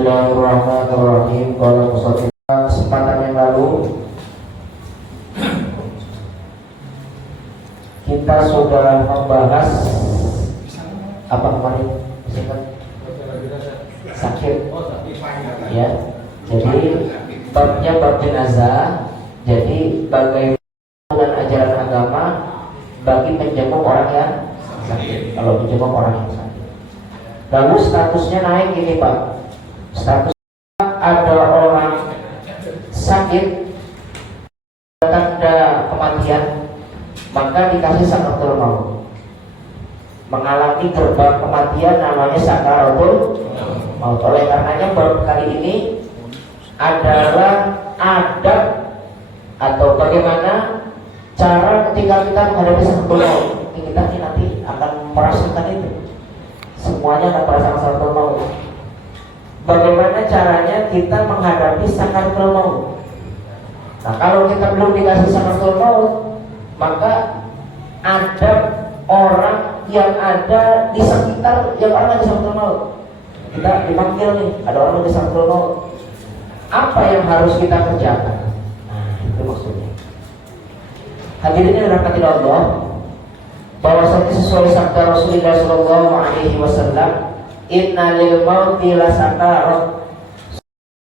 Bismillahirrahmanirrahim. Kalau kesempatan yang lalu kita sudah membahas apa kemarin? Sakit. Ya. Jadi babnya bab jenazah. Jadi bagaimana ajaran agama bagi menjenguk orang yang sakit. Kalau menjenguk orang yang sakit. Lalu statusnya naik ini Pak. Status ada orang sakit tanda kematian, maka dikasih sakaratul maut. Mengalami gerbang kematian namanya sakaratul maut. Oleh karenanya bab kali ini adalah adab atau bagaimana cara ketika kita menghadapi sakaratul maut. Kita nanti akan merasakan itu. Semuanya akan merasakan sakaratul maut. Bagaimana caranya kita menghadapi sakaratul maut? Nah, kalau kita belum dikasih sakaratul maut, maka ada orang yang ada di sekitar yang orang di sakaratul maut. Kita dipanggil nih, ada orang di sakaratul maut. Apa yang harus kita kerjakan? Nah, itu maksudnya. Hadirin yang dirahmati Allah, bahwasanya sesuai sabda Rasulullah SAW, Inna lil mauti la sakarat.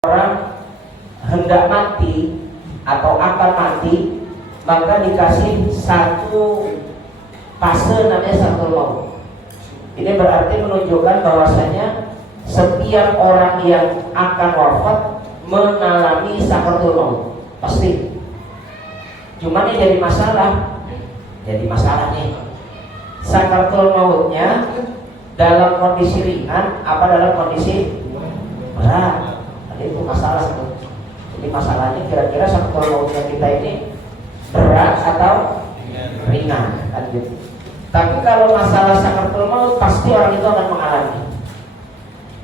Orang hendak mati atau akan mati, maka dikasih satu fase namanya sakaratul maut. Ini berarti menunjukkan bahwasanya setiap orang yang akan wafat mengalami sakaratul maut pasti. Cuma ini jadi masalah. Jadi masalahnya sakaratul mautnya dalam kondisi ringan apa dalam kondisi berat. Jadi itu masalah itu. Jadi masalahnya kira-kira sakaratul mautnya kita ini berat atau ringan kan gitu. Tapi kalau masalah sakaratul maut pasti orang itu akan mengalami.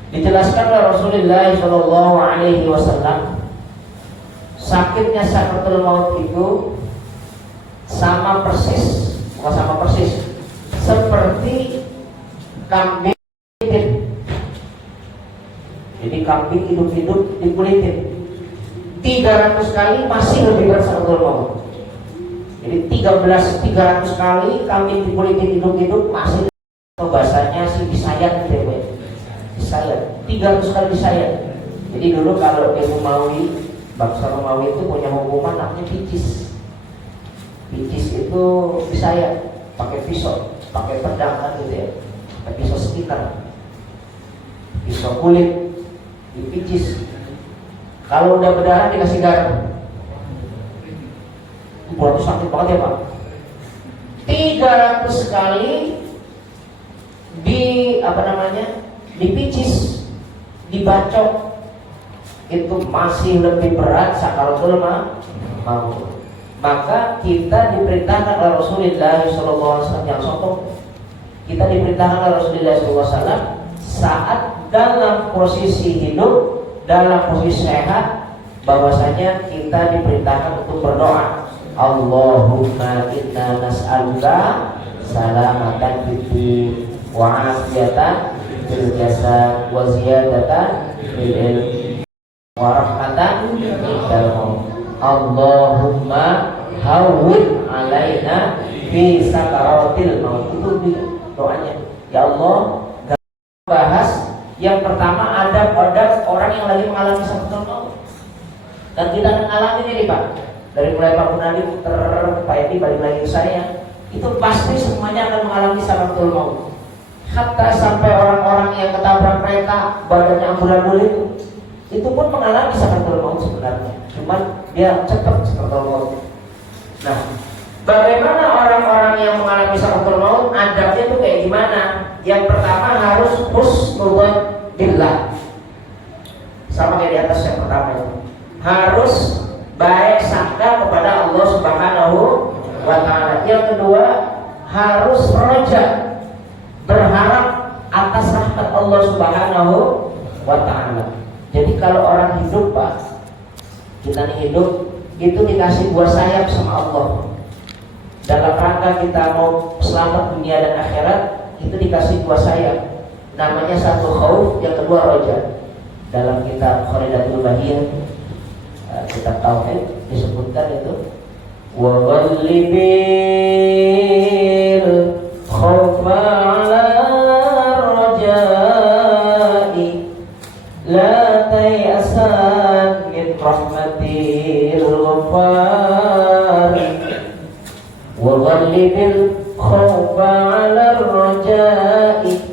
Dijelaskan oleh Rasulullah SAW, sakitnya sakaratul maut itu sama persis, bukan sama persis, seperti kambing hidup. Jadi kambing hidup-hidup dikulitin 300 kali masih lebih berat sakaratul maut. Jadi 300 kali kambing dikulitin hidup-hidup masih bahasanya sih disayat gitu ya. Disayat 300 kali disayat. Jadi dulu kalau di Romawi, bangsa Romawi itu punya hukuman namanya picis. Picis itu disayat pakai pisau, pakai pedang kan gitu ya. Pisau sekitar, pisau kulit, dipicis. Kalau udah berdarah dikasih garam. Itu sakit banget ya Pak. 300 kali dipicis, dibacok, itu masih lebih berat sakaratul maut. Maka kita diperintahkan oleh Rasulullah SAW yang sombong. Kita diperintahkan oleh Rasulullah SAW saat dalam posisi hidup, dalam posisi sehat, bahwasanya kita diperintahkan untuk berdoa. Allahumma inna nas'aluka salamatan fiddin wa afiyatan fil jasad wa ziyadatan fil ilm wa rahmatan indal maut. Allahumma hawwin alaina fi sakaratil maut. Itu doanya. Ya Allah, bahas yang pertama adab-adab orang yang lagi mengalami sakaratul maut. Dan kita akan alami ini Pak. Dari mulai Pak Munadi Pak Edi balik lagi ke saya, itu pasti semuanya akan mengalami sakaratul maut. Hatta sampai orang-orang yang ketabrak kereta badannya amburadul itu pun mengalami sakaratul maut sebenarnya. Cuman dia cepat sakaratul maut. Nah, bagaimana orang-orang yang mengalami sakaratul maut adabnya itu kayak gimana? Yang pertama harus husnudzon billah. Sama kayak di atas yang pertama itu. Harus baik sangka kepada Allah Subhanahu wa ta'ala. Yang kedua, harus roja, berharap atas rahmat Allah Subhanahu wa ta'ala. Jadi kalau orang hidup Pak, kita nih hidup, itu dikasih buah sayap sama Allah. Dalam rangka kita mau selamat dunia dan akhirat, itu dikasih buah sayap. Namanya satu khauf, yang kedua roja. dalam kitab Kharidatul Bahiyah, kitab tauhid, disebutkan itu wa ghallibil khawfa ala rajai la tayasan min rahmatil ghaffar wa ghallibil khawfa ala rajai.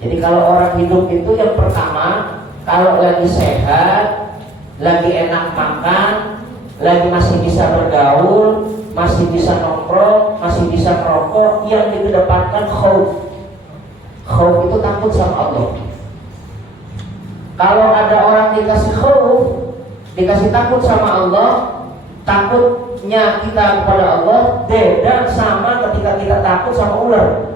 Jadi kalau orang hidup itu yang pertama, kalau lagi sehat, lagi enak makan, lagi masih bisa bergaul, masih bisa nongkrong, masih bisa merokok, yang dikedepankan khauf. Khauf itu takut sama Allah. Kalau ada orang dikasih khauf, dikasih takut sama Allah, takutnya kita kepada Allah beda sama ketika kita takut sama ular.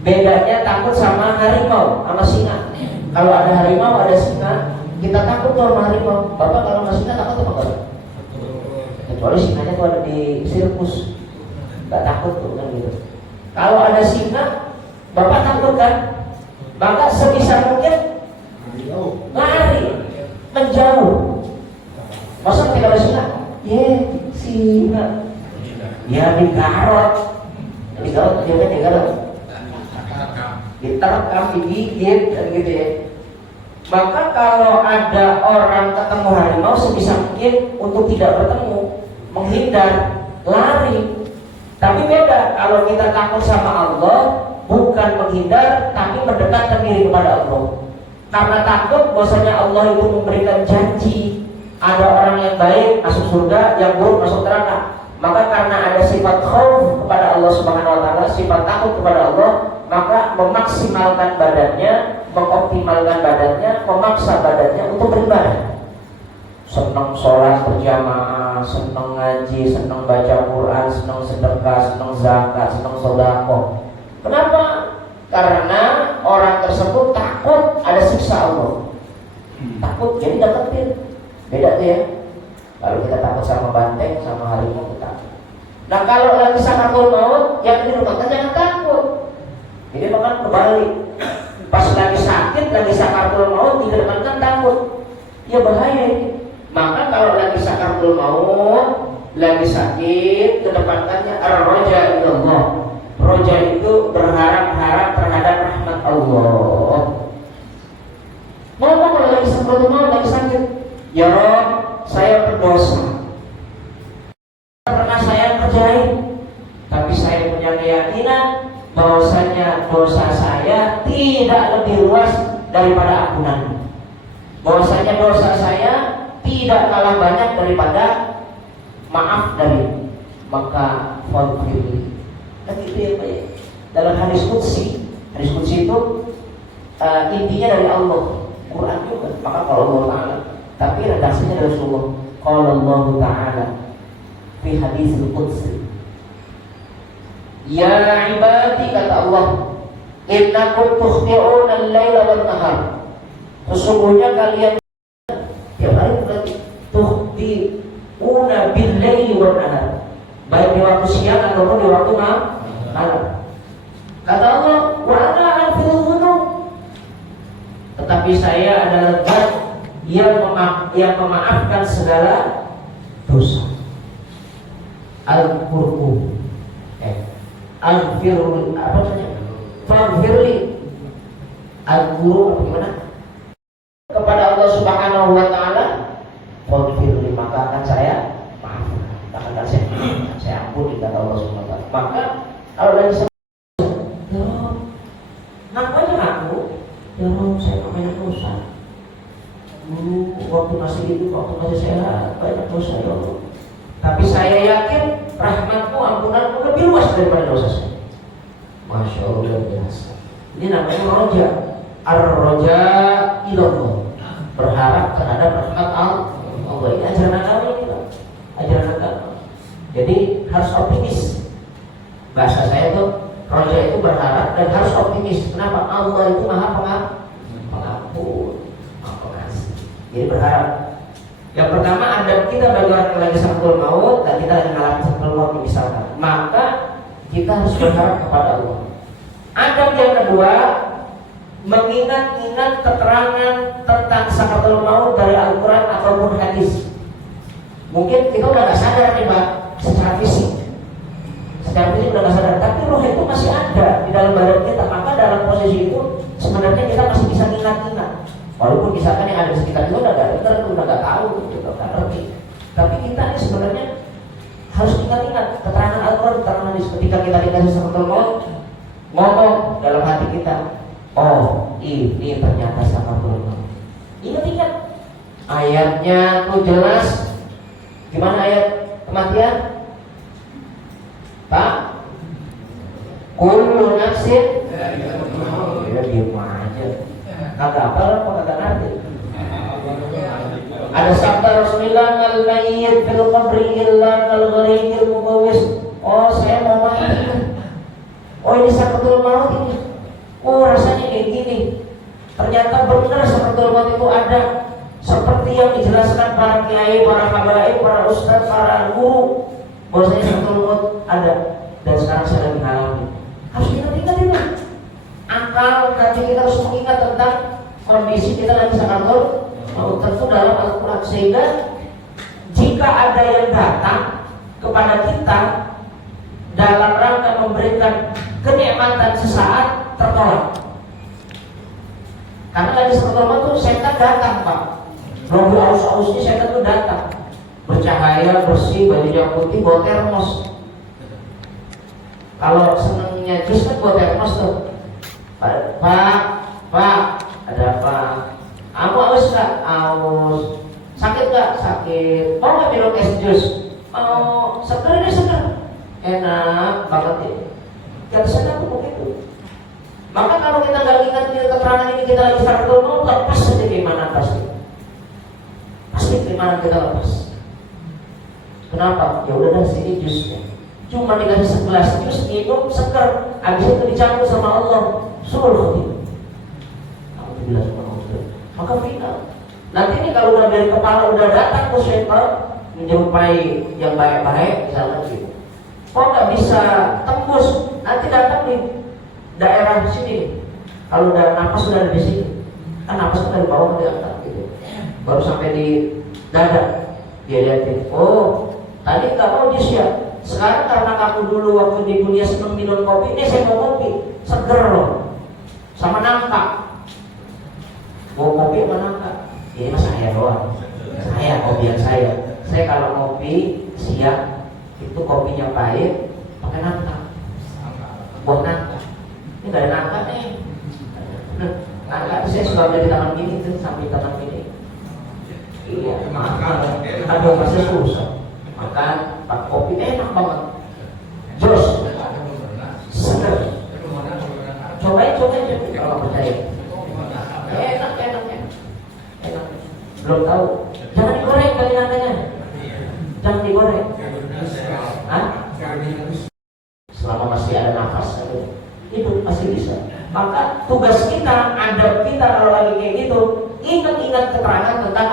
Bedanya takut sama harimau, sama singa. Kalau ada harimau, ada singa, kita takut tuh sama harimau. Bapak kalau sama singa takut apa enggak? Kecuali singanya tuh ada di sirkus, nggak takut tuh kan gitu. Kalau ada singa, bapak takut kan? Maka sebisa mungkin lari, menjauh. Masa tidak ada singa? Singa. Ya digarot, dia kan digarot. Diterkam, digigit, dan gitu ya. Maka kalau ada orang ketemu harimau, sebisa mungkin untuk tidak bertemu, menghindar, lari. Tapi beda kalau kita takut sama Allah, bukan menghindar, tapi mendekatkan diri kepada Allah. Karena takut, bahwasanya Allah itu memberikan janji, ada orang yang baik masuk surga, yang buruk masuk neraka. Maka karena ada sifat khauf kepada Allah Subhanahu wa taala, sifat takut kepada Allah, maka memaksimalkan badannya, mengoptimalkan badannya, memaksa badannya untuk beribadah. Senang sholat berjamaah, senang ngaji, senang baca Quran, senang sedekah, senang zakat, senang sedekah. Kenapa? Karena orang tersebut takut ada siksa Allah. Takut, jadi deketin. Beda tuh ya. Kalau kita takut sama banteng, sama harimau, kita takut. Nah kalau lagi sakaratul maut, yang di rumah jangan takut. Jadi bahkan kebalik. Pas lagi sakit, lagi sakaratul maut, di depan kan takut. Ya bahaya ini. Maka kalau lagi sakaratul maut, lagi sakit, kedepankannya ar-raja ilallah. Roja itu berharap-harap terhadap rahmat Allah. Ngomong kalau lagi sakaratul maut, lagi sakit, ya Rob, saya berdosa, pernah saya kerjain, tapi saya punya keyakinan bahwasanya dosa saya tidak lebih luas daripada ampunan. Bahwasanya dosa saya tidak kalah banyak daripada maaf dari, maka faghfirli. Kan itu ya Pak ya. Dalam hadis qudsi itu intinya dari Allah, Quran juga. Maka kalau Allah Ta'ala, tapi redaksinya dari Rasulullah. Qala Allah Ta'ala fi haditsil qudsi, ya ibadi, kata Allah, innakum tukhti'una al-laila wan nahar. Sesungguhnya kalian tiap hari berarti tukhti'una bil-laili wan nahar, baik di waktu siang ataupun di waktu malam. Kata Allah, wa ana aghfiru dzunub, tetapi saya adalah zat yang memaafkan segala dosa. Al-Qur'an, Al-Firli, apa namanya? Faghfirli. Al-Qur'an gimana? Kepada Allah Subhanahu wa taala, faghfirli, maka akan saya maafkan, akan saya ampuni, kata Allah Subhanahu wa taala. Maka kalau lagi ya Rob, ngapain aku? Ya Rob, saya namanya dosa. Dulu waktu masih hidup, waktu masih sehat, banyak dosa ya Allah. Tapi saya yakin rahmatmu, ampunanmu lebih luas daripada dosa saya. Masya Allah, biasa. Ini namanya roja. Ar-roja ilallah, berharap terhadap rahmat Allah. Ini ajaran agama ini, ajaran agama. Jadi harus optimis. Bahasa saya tuh, roja itu berharap dan harus optimis. Kenapa? Allah itu maha pengampun, maha pengasih. Jadi berharap. Yang pertama, adab kita bagi orang yang lagi sakaratul maut dan kita lagi mengalami sakaratul maut misalkan, maka kita harus berharap kepada Allah. Adab yang kedua, mengingat-ingat keterangan tentang sakaratul maut dari Al-Quran ataupun hadis. Mungkin kita udah gak sadar nih Pak, secara fisik udah gak sadar, tapi roh itu masih ada di dalam badan kita. Maka dalam posisi itu sebenarnya kita masih bisa ingat-ingat, walaupun misalkan yang ada di sekitar itu udah gak dengar, udah gak tahu, udah gak ngerti, tapi kita ini sebenarnya harus ingat-ingat keterangan Al-Quran, keterangan hadis. Ketika kita dikasih sakaratul maut, ngomong dalam hati kita, oh ini ternyata sakaratul maut. Ingat-ingat ayatnya tuh jelas. Gimana ayat kematian? Pak, kullu nafsin ya diem aja, kagak apa apa kagak ngerti. Ada sabda Rasulullah, al mayyit fil qabri illa kal gharikil mugawis. Oh saya mau mati. Oh ini sakaratul maut ini. Oh rasanya kayak gini. Ternyata benar sakaratul maut itu ada, seperti yang dijelaskan para kiai, para habaib, para ustadz, para guru, bahwasanya sakaratul maut ada. Dan sekarang saya lagi mengalami. Harus kita ingat ini. Akal hati kita harus mengingat tentang kondisi kita lagi sakaratul maut, tentu dalam Al-Quran, sehingga jika ada yang datang kepada kita dalam rangka memberikan kenikmatan sesaat, tertolak. Karena lagi sakaratul maut tuh setan datang Pak. Belum aus-ausnya setan tuh datang, bercahaya, bersih, bajunya putih, bawa termos. Kalau senengnya jus kan bawa termos tuh. Pak, ada apa? Aku aus gak? Aus. Sakit gak? Sakit. Mau gak minum es jus? Mau. Seger ini seger. Enak banget ini. Gak bisa aku begitu. Maka kalau kita gak ingat keterangan ini, kita lagi sakaratul maut, lepas saja gimana pasti. Pasti gimana kita lepas. Kenapa? Ya udah dah sini jusnya. Cuma dikasih segelas jus, minum seger. Habis itu dicampur sama Allah. Suruh dia. Alhamdulillah subhanallah. Maka final. Nanti ini kalau udah dari kepala udah datang ke syaitan menjumpai yang baik-baik, misalnya gitu. Kok nggak bisa tembus? Nanti datang di daerah sini. Kalau udah nafas sudah ada di sini, kan nafas dari bawah diangkat gitu. Baru sampai di dada, dia lihatin. Oh, tadi nggak mau jus ya. Sekarang karena kamu dulu waktu di dunia senang minum kopi, ini saya mau kopi, seger loh, sama nangka. Mau kopi sama nangka? Ini mah saya doang. Saya kopi yang saya. Saya kalau kopi siang itu kopinya pahit, pakai nangka, buah nangka. Ini nggak ada nangka nih. Nangka saya suka beli di taman mini tuh, sampai taman mini. Iya, makan. Aduh masih susah. Makan, pak kopi enak banget. Jos, seger. Cobain kalau percaya. Enak. Belum tahu. Jangan digoreng kali nangkanya. Jangan digoreng. Hah? Selama masih ada nafas, itu masih bisa. Maka tugas kita, adab kita kalau lagi kayak gitu, ingat-ingat keterangan tentang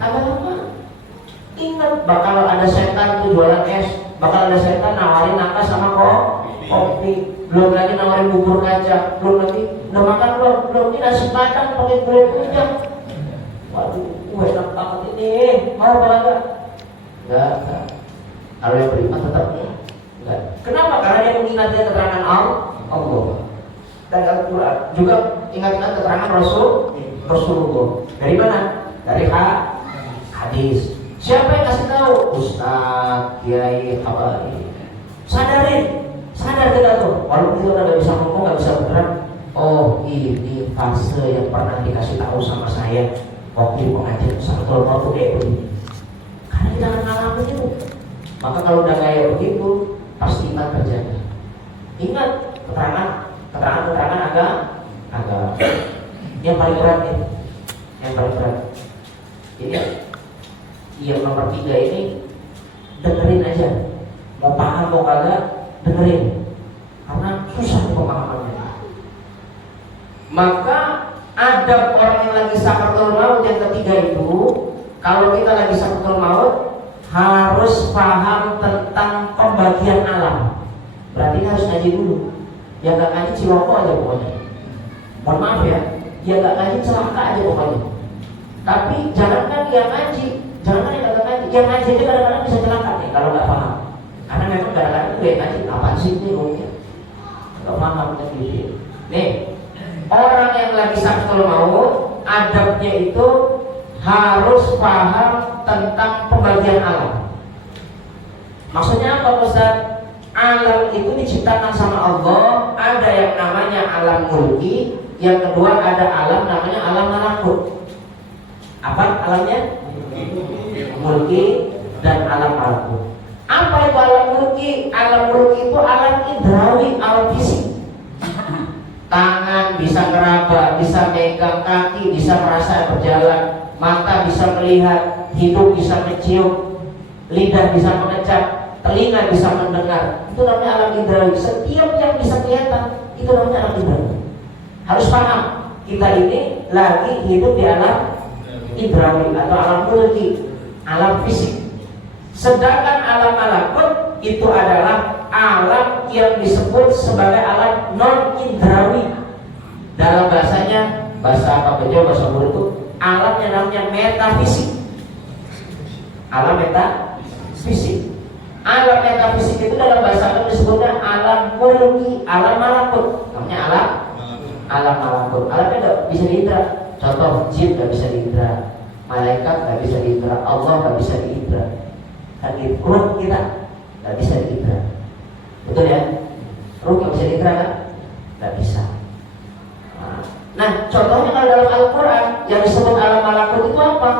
agama. Ingat, bakal ada setan tuh jualan es, bakal ada setan nawarin nangka sama kopi, belum lagi nawarin bubur kacang, belum lagi udah makan belum ini nasi padang pakai gulai tunjang. Waduh, enak banget ini, mau apa enggak? Enggak. Kalau yang beriman tetap enggak. Kenapa? Karena dia mengingatnya keterangan Allah dan Al-Quran. Juga ingat-ingat keterangan Rasulullah. Dari mana? Dari hadis. Siapa yang kasih tahu? Ustaz, kiai, habaib. Sadar kita tuh. Walaupun kita udah nggak bisa ngomong, nggak bisa bergerak. Oh, ini fase yang pernah dikasih tahu sama saya waktu pengajian sakaratul maut kayak begini. Karena kita akan ngalamin itu. Maka kalau udah kayak begitu, pasti ingat terjadi. Ingat keterangan agama. Yang paling berat ini. Jadi yang nomor 3 ini dengerin aja, mau paham mau kagak dengerin, karena susah pemahamannya. Maka adab orang yang lagi sakaratul maut yang ketiga itu, kalau kita lagi sakaratul maut harus paham tentang pembagian alam. Berarti harus ngaji dulu. Yang gak ngaji ciloko aja pokoknya. Mohon maaf ya, dia nggak ngaji celaka aja pokoknya. Tapi jangankan dia ngaji, jangankan yang nggak ngaji, yang ngaji itu kadang-kadang bisa celaka nih kalau nggak paham. Karena memang kadang-kadang itu yang ngaji apaan sih ini mungkin nggak paham gitu. Nih, orang yang lagi saktul maut, adabnya itu harus paham tentang pembagian alam. Maksudnya apa Ustaz? Alam itu diciptakan sama Allah. Ada yang namanya alam mulki, yang kedua ada alam namanya alam malakut. Apa alamnya? Mulki dan alam malakut. Apa itu alam mulki? Alam mulki itu alam indrawi, alam fisik. Tangan bisa ngeraba, bisa megang kaki, bisa merasa berjalan, mata bisa melihat, hidung bisa mencium, lidah bisa mengecap, telinga bisa mendengar. Itu namanya alam indrawi. Setiap yang bisa kelihatan itu namanya alam indrawi. Harus paham, kita ini lagi hidup di alam indrawi atau alam mulki, alam fisik. Sedangkan alam malakut itu adalah alam yang disebut sebagai alam non indrawi. Dalam bahasanya, bahasa apa Bejo, bahasa Buddha itu alam yang namanya metafisik. Alam metafisik. Alam metafisik itu dalam bahasa Arab disebutnya alam mulki, alam malakut. Namanya alam malakut. Alamnya nggak bisa diindra. Contoh, jin nggak bisa diindra, malaikat nggak bisa diindra, Allah nggak bisa diindra. Kan itu ruh kita nggak bisa diindra. Betul ya? Ruh nggak bisa diindra kan? Nggak bisa. Nah, contohnya kalau dalam Al-Quran yang disebut alam malakut itu apa?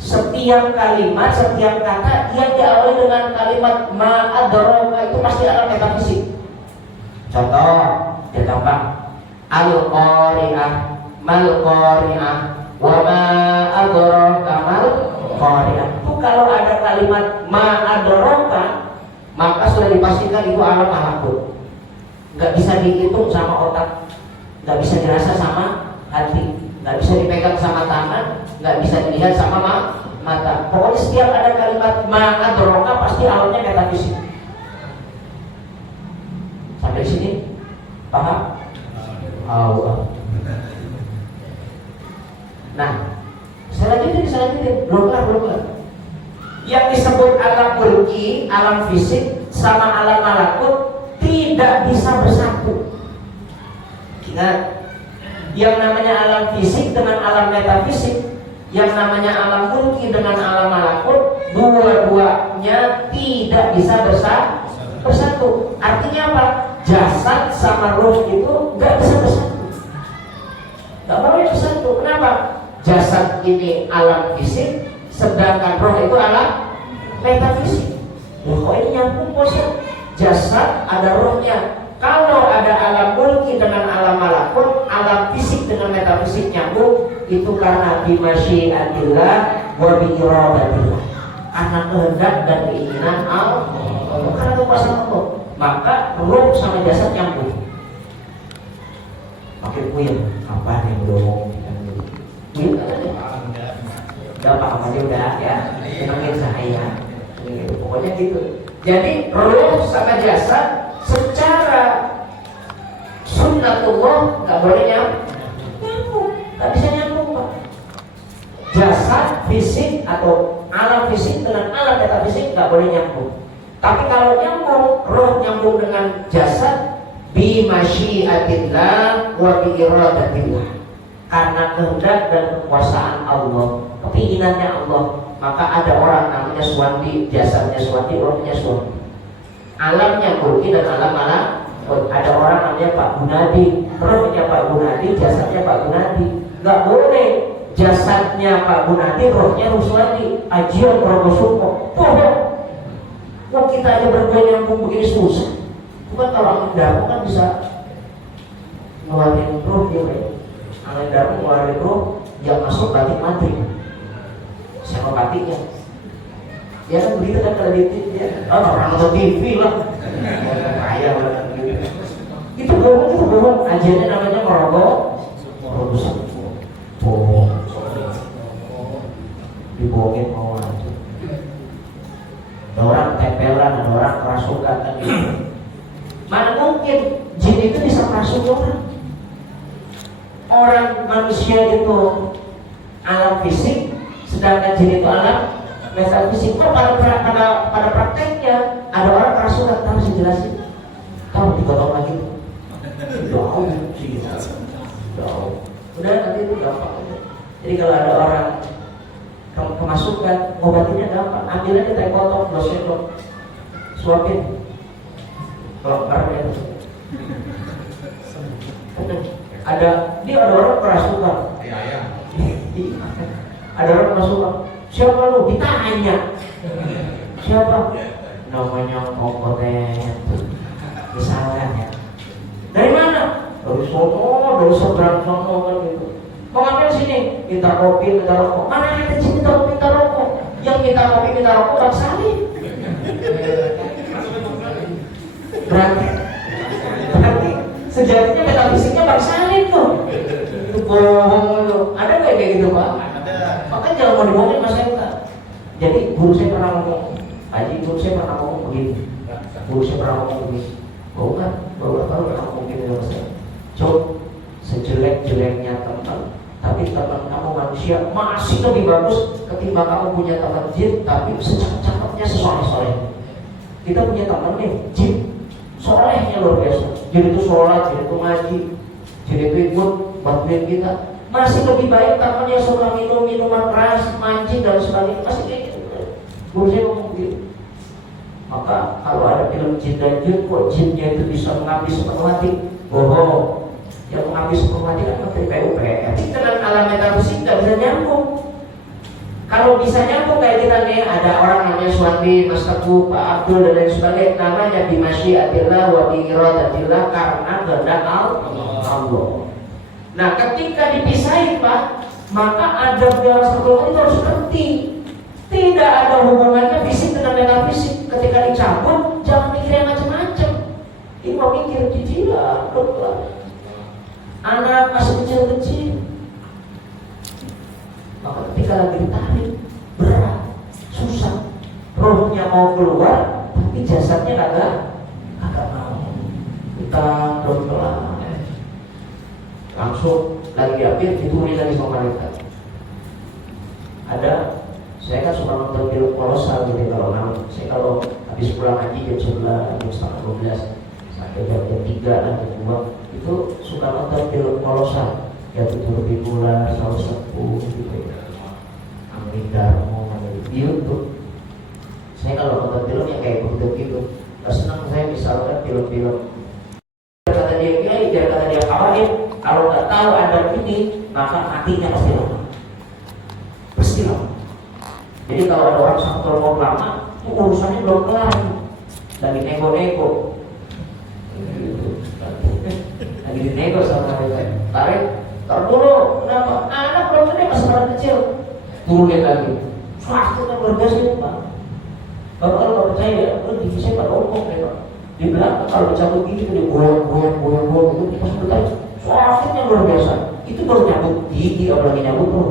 Setiap kalimat, setiap kata yang diawali dengan kalimat ma'adroka itu pasti alam metafisik. Contoh, ya gampang. Al-Qari'ah, mal-Qari'ah, wa ma'adroka mal-Qari'ah. Itu kalau ada kalimat ma'adroka, maka sudah dipastikan itu alam malakut. Nggak bisa dihitung sama otak, nggak bisa dirasa sama hati, nggak bisa dipegang sama tangan, nggak bisa dilihat sama mata. Pokoknya setiap ada kalimat ma'adroka pasti alamnya metafisik. Sampai sini paham? Allah. Nah, selanjutnya belum kelar. Yang disebut alam mulki, alam fisik sama alam malakut tidak bisa bersatu. Ingat, yang namanya alam fisik dengan alam metafisik, yang namanya alam mulki dengan alam malakut, dua-duanya tidak bisa bersatu. Artinya apa? Jasad sama ruh itu nggak bisa bersatu. Nggak boleh bersatu. Kenapa? Jasad ini alam fisik, sedangkan roh itu alam metafisik. Kok ini nyambung bos ya? Jasad ada rohnya. Kalau ada alam mulki dengan alam malakut, alam fisik dengan metafisik nyambung, itu karena bimasyiatillah wa biiradatillah, karena kehendak dan keinginan Allah, karena kekuasaan Allah. Maka ruh sama jasad nyambung. Makin puyeng, apa yang ngomong? Puyeng kan aja. Udah paham aja udah ya. Makin saya. Pokoknya gitu. Jadi ruh sama jasad secara sunnatullah nggak boleh nyambung, nggak bisa nyambung Pak. Jasad fisik atau alam fisik dengan alam metafisik nggak boleh nyambung. Tapi kalau nyambung, roh nyambung dengan jasad, bimasyiatillah wa biiradatillah, karena kehendak dan kekuasaan Allah, keinginannya Allah. Maka ada orang namanya Suwandi, jasadnya Suwandi, rohnya Suwandi. Alamnya mulki dan alam malakut. Ada orang namanya Pak Gunadi, rohnya Pak Gunadi, jasadnya Pak Gunadi. Nggak boleh jasadnya Pak Gunadi, rohnya Ruswandi, ajian Rogosumo. Bohong. Kok kita aja berdua nyambung begini susah. Bukan kalau angin darah kan bisa ngeluarin roh dia ya. Angin darah ngeluarin roh, yang masuk batik mati. Siapa batiknya? Ya kan begitu kan kalau di TV ya. Orang nonton TV lah. Kaya banget gitu. Itu bohong. Ajarnya namanya merogoh. Bohong. Dibohongin mau aja. Ada orang tempelan, ada orang kerasukan kan gitu. Mana mungkin jin itu bisa merasuki orang? orang manusia itu alam fisik, sedangkan jin itu alam metafisik. Pada prakteknya ada orang kerasukan, harus dijelasin. Kamu digotong lagi. Jauh sih, jauh. Udah nanti itu gampang aja. Jadi kalau ada orang kemasukan, ngobatinnya gampang. Ambil aja teh potong, 2 sendok, suapin. Kalau barangnya itu. Ada orang kerasukan. Ada orang kerasukan. Siapa lu? Ditanya. Siapa? Namanya Kokotet. Misalkan ya. Dari mana? Dari sono, dari seberang sono kan gitu. Mau ngapain sini? Minta kopi, minta rokok. Mana ada sini minta kopi, minta rokok? Yang minta kopi, minta rokok Bang Salim. Berarti sejatinya metafisiknya Bang Salim tuh. Itu bohong lu. Ada nggak kayak gitu Pak? Ada. Makanya jangan mau dibohongin Mas Eka. Jadi guru saya pernah ngomong, Haji guru saya pernah ngomong begini. Guru saya pernah ngomong begini. Bukan, beberapa tahun pernah ngomong begini sama saya. Coba sejelek-jeleknya teman, tapi teman kamu manusia masih lebih bagus ketimbang kamu punya teman jin, tapi secakap-cakapnya sesoleh-soleh. Kita punya teman nih, jin, solehnya luar biasa. Jin itu sholat, jin itu ngaji, jin itu ikut bantuin kita. Masih lebih baik teman yang suka minum minuman keras, mancing dan sebagainya. Masih kayak gitu. Guru saya ngomong gitu. Maka kalau ada film jin dan jin, kok jinnya itu bisa menghabis sepenuh hati? Bohong. Yang menghabis sepenuh hati kan menteri PUPR. Itu dengan alam metafisik nggak bisa nyambung. Kalau bisa nyambung kayak kita nih, ada orang namanya Suwandi, Mas Teguh, Pak Abdul dan lain sebagainya, namanya bimasyiatillah wa biiradatillah, karena kehendak Allah. Nah, ketika dipisahin Pak, maka ada biara satu itu harus ngerti. Tidak ada hubungannya fisik dengan metafisik. Ketika dicampur, jangan mikir yang macam-macam. Ini mau mikir cicilan, pelan. Anak masih kecil-kecil. Maka ketika lagi ditarik, berat, susah. Rohnya mau keluar, tapi jasadnya kagak mau. Kita pelan. Langsung lagi diambil, diturunin lagi sama malaikat. Saya kan suka nonton film kolosal gitu kalau malam. Saya kalau habis pulang haji jam 11, jam setengah 12 sampai jam 3 lah, jam 2 itu suka nonton film kolosal. Ya 7.000 bulan, Saus Sepuh gitu ya. Amin Darmo di YouTube. Saya kalau nonton film yang kayak begitu gitu. Senang saya misalkan film-film. Kata dia kiai, dia kata dia kawain. Kalau nggak tahu ada ini, maka matinya pasti lama. Pasti lama. Jadi kalau ada orang satu mau lama, itu urusannya belum kelar. Lagi nego-nego. Lagi dinego sama mereka. Tarik dulu, kenapa? Anak belum gede, masih pada kecil. Turunin lagi. Wah, itu kan luar biasa itu Pak. Kalau nggak percaya, di saya pada omong ya Pak. Di belakang kalau dicabut gini, dia goyang itu pas bertanya. Sakitnya luar biasa. Itu baru nyambut gigi, apalagi nyambut tuh.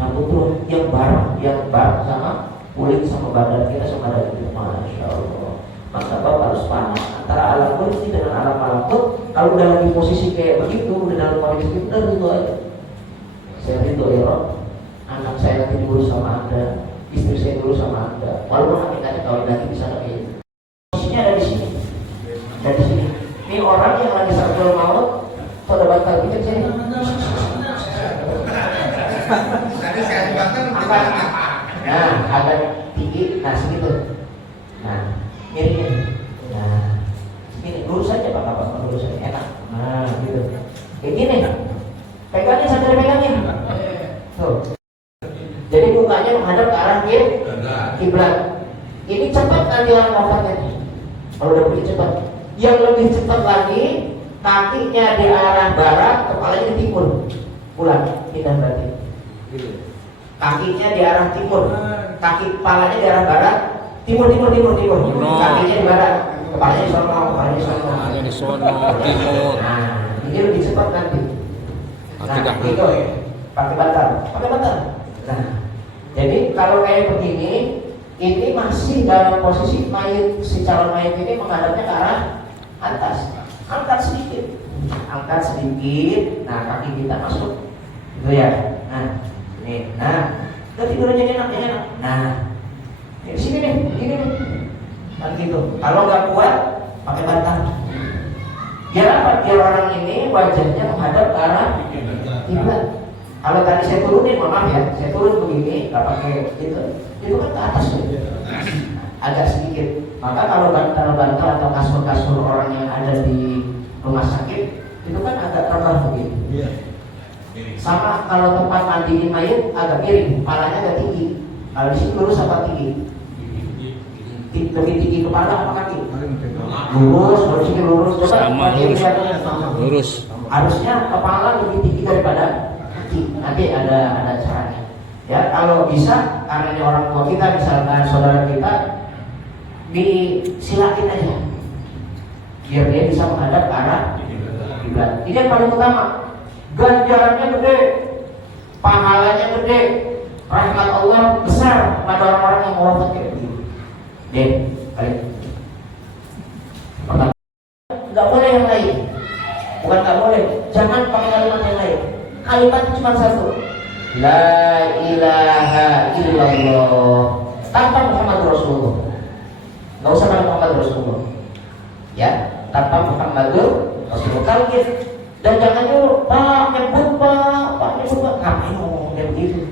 Nyambut tuh yang barang sama kulit sama badan kita sama daging kita. Masya Allah. Maka Bapak harus paham antara alam kursi dengan alam malakut. Kalau udah lagi posisi kayak begitu, udah dalam kondisi itu, udah ridho aja. Saya ridho ya Rob. Anak saya nanti diurus sama Anda, istri saya diurus sama Anda. Walaupun hakikatnya kawin lagi bisa kayak gitu. Posisinya ada di sini. Ada di sini. Ini orang yang lagi sakral maut, pada batal kita saya. Nah, agak tinggi, nah segitu. Nah, miring. Nah, segini. Lurus saja Pak, lurus saja, enak. Nah, gitu. Kayak gini. Pegangin sambil pegangin. Tuh. Jadi mukanya menghadap ke arah kiblat. Ini cepat nanti orang wafatnya. Kalau udah begini cepat. Yang lebih cepat lagi, kakinya di arah barat, kepalanya di timur. Pulang, pindah berarti. Kakinya di arah timur, kaki kepalanya di arah barat, timur. Kakinya di barat, kepalanya di sono, timur. Nah, ini lebih cepat nanti. Nah, itu ya. Pakai bantal. Nah, jadi kalau kayak begini, ini masih dalam posisi mayat, si calon mayat ini menghadapnya ke arah atas, angkat sedikit. angkat sedikit, nah kaki kita masuk, gitu ya. Nah, ini, nah, udah tidur aja enak, enak. Nah, di sini nih, ini nih, kan gitu. Kalau nggak kuat, pakai bantal. Biar apa? Biar orang ini wajahnya menghadap ke arah kiblat. Kalau tadi saya turunin, maaf ya, saya turun begini, nggak pakai itu kan ke atas ya, agak sedikit. Maka kalau bantal-bantal atau kasur-kasur orang yang ada di rumah sakit itu kan agak rendah begini. Sama kalau tempat mandiin mayat agak miring, kepalanya agak tinggi. Kalau di sini lurus apa tinggi? Lebih tinggi kepala apa kaki? Lurus, posisi lurus. Sama lurus. Harusnya kepala lebih tinggi daripada kaki. Nanti ada caranya. Ya, kalau bisa karena ini orang tua kita, misalkan saudara kita, disilakin aja, biar dia bisa menghadap ke arah kiblat. Ini yang paling utama. Ganjarannya gede, pahalanya gede, rahmat Allah besar pada orang-orang yang wafat kayak begini. Deh, kali. Pertama, nggak boleh yang lain. Bukan nggak boleh, jangan pakai kalimat yang lain. Kalimat cuma satu. La ilaha illallah tanpa Muhammad Rasulullah. Nggak usah nama Muhammad Rasulullah. Ya, tanpa Muhammadur Rasulullah. Kalau gitu. Dan jangan dulu, Pak nyebut Pak ngapain ngomong kayak begitu?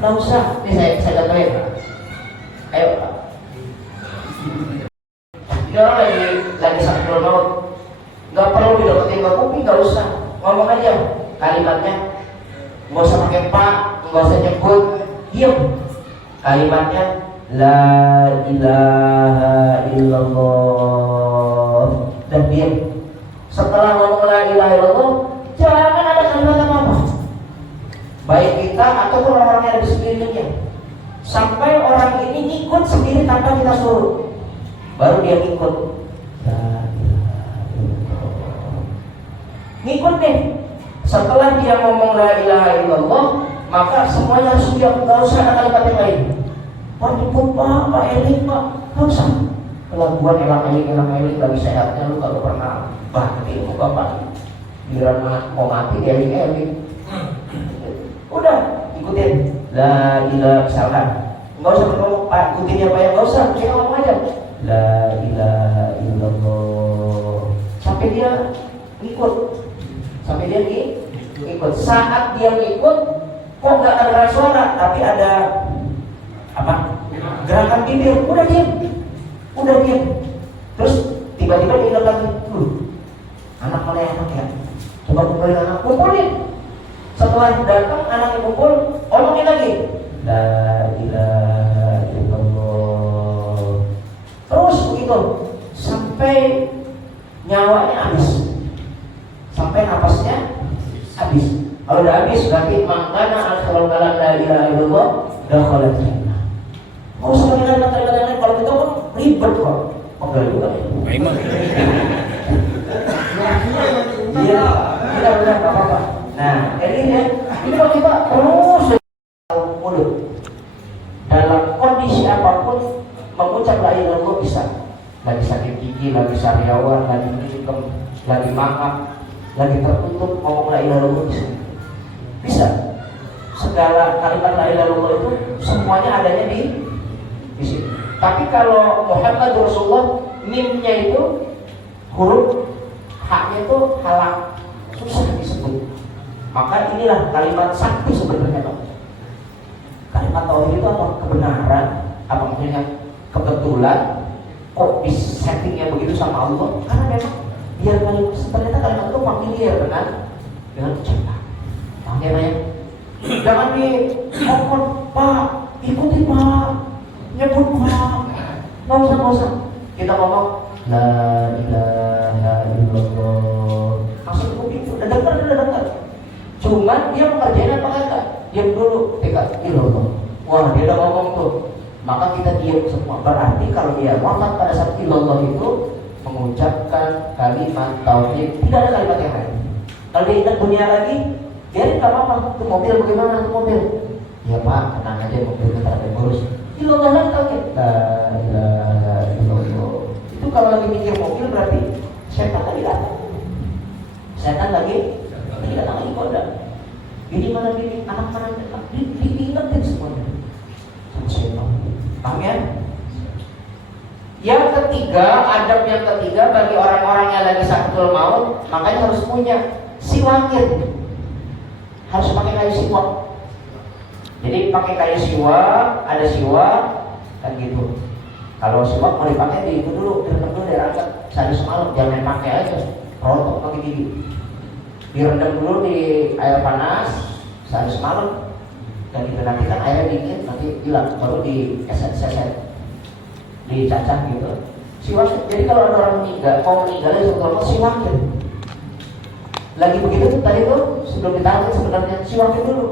Nggak usah. Ini saya contohin. Ayo Pak. Ini orang lagi sakit maut, nggak perlu dideketin ke kuping, nggak usah. Ngomong aja kalimatnya. Nggak usah pakai Pak, nggak usah nyebut, diam. Kalimatnya La ilaha illallah dan diam. Setelah ngomong la ilaha illallah, jangan ada kalimat apa-apa, baik kita ataupun orang yang ada di sekelilingnya, sampai orang ini ngikut sendiri tanpa kita suruh, baru dia ngikut. La ilaha illallah. Ngikut nih. Setelah dia ngomong la ilaha illallah, maka semuanya harus diam, nggak usah ada kalimat yang lain. Pak nyebut Pak Eling Pak, nggak usah. Kelakuan elang eling lagi sehatnya lu kalau pernah bakti ilmu bapak. Biar mau mati dia eling. Udah ikutin la ilaha misalkan. Nggak usah berngomong Pak ikutin apa yang nggak usah, kita ngomong aja la ilaha illallah sampai dia ikut, sampai dia ikut. Saat dia ikut, kok nggak ada suara, tapi ada apa? Gerakan bibir, udah diam. Terus tiba-tiba dia bilang lagi, anak mana yang anak ya? Coba kumpulin anak, kumpulin. Setelah datang anaknya kumpul, omongin lagi, la ilaha illallah. Terus begitu sampai nyawanya habis, sampai napasnya habis. Kalau udah habis berarti makna al-kalam la ilaha illallah dakhala jannah. Mau usah kalimat yang lain, kalau kita kan ribet kok. Pegel juga ya. Memang. Iya, udah nggak apa-apa. Nah, jadi ya, ini kalau kita terus mulut dalam kondisi apapun mengucap la ilaha illallah bisa. Lagi sakit gigi, lagi sariawan, lagi mingkem, lagi mangap, lagi tertutup, ngomong la ilaha illallah bisa. Segala kalimat la ilaha illallah itu semuanya adanya di sini. Tapi kalau Muhammad Rasulullah, mimnya itu huruf, haknya itu halak, susah disebut. Maka inilah kalimat sakti sebenarnya. Kalimat tauhid itu apa? Kebenaran, apa maksudnya? Kebetulan. Kok di settingnya begitu sama Allah? Karena memang biar ternyata kalimat itu familiar dengan ucapan. Makanya jangan di Pak, ikuti Pak, nyebut Pak, nggak usah. Kita ngomong la ilaha illallah, maksud kuping udah dengar. Cuman dia mengerjain apa enggak? Diam dulu, dekat illallah. Wah, dia udah ngomong tuh. Maka kita diam semua. Berarti kalau dia wafat pada saat illallah itu mengucapkan kalimat tauhid, tidak ada kalimat yang lain. Kalau dia ingat dunia lagi, biarin nggak apa-apa. Itu mobil bagaimana? Itu mobil. Ya Pak, tenang aja, mobilnya tak ada ngurus. Illallah lagi tauhid. La ilaha illallah. Itu kalau lagi mikir mobil berarti setan lagi datang. Setan lagi datang lagi goda. Ini mana bini, anak mana diingetin semuanya sama setan. Paham ya? Yang ketiga, adab yang ketiga bagi orang-orang yang lagi sakaratul maut, makanya harus punya siwakin. Harus pakai kayu siwak. Jadi pakai kayu siwak, ada siwak kan gitu. Kalau siwak mau dipakai di itu dulu, direndam dulu, dirangkat sehari semalam, jangan pakai aja, rontok pakai gigi. Direndam dulu di air panas sehari semalam, dan kita nanti kan airnya dingin, nanti hilang, baru di seset, dicacah gitu. Siwak. Jadi kalau ada orang meninggal, mau meninggalnya sebetulnya siwakin. Lagi begitu tadi tuh sebelum ditarik sebenarnya siwakin dulu.